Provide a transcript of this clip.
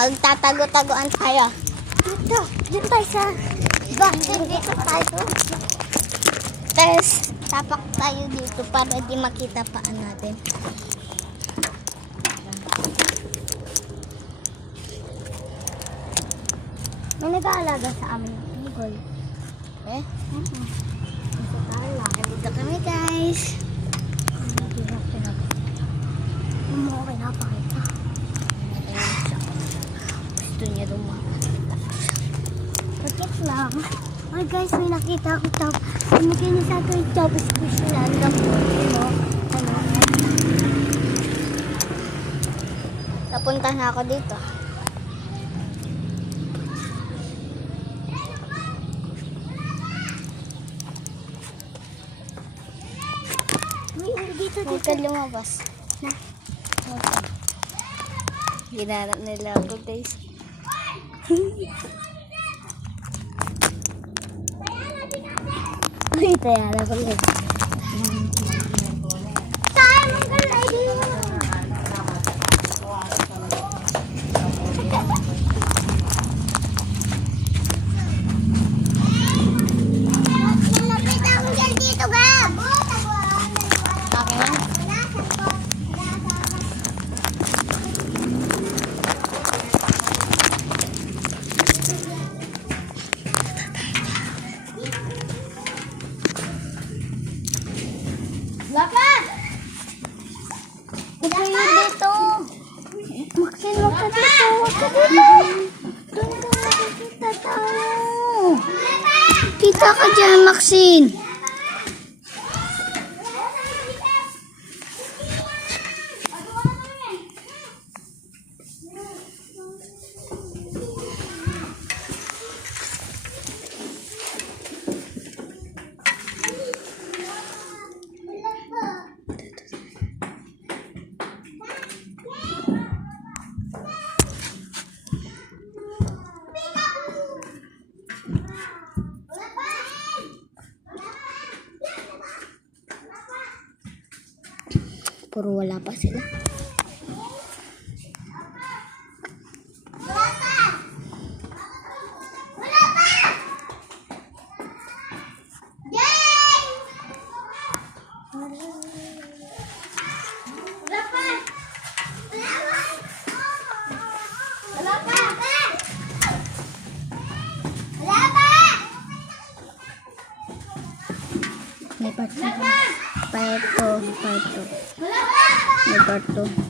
Magtatago-tagoan tayo. Dito tayo sa bangin. Dito tayo. Tapos, tapak tayo dito para di makita paan natin. May nag-aalaga sa amin ng unggoy. Eh? Dito kami, guys. Mo pinapakita. Gusto niya lumakad. Bakit lang? Ay guys, may nakita ako top. Bumigay niya sa akin yung top special lang po. Ano? Napunta na ako dito. Huwag ka lumabas. Na. Ginanap nila ako, guys. Uy, tayaan ako, guys. Tayo, mga lady. Malapit ako dyan dito, Gab. Lapat! Huwag kayo dito! Maxine, huwag ka dito! Huwag ka dito! Doon ka makikita tayo! Kita ka dyan, Maxine! Puro wala pa sila. May part 2. May part 2.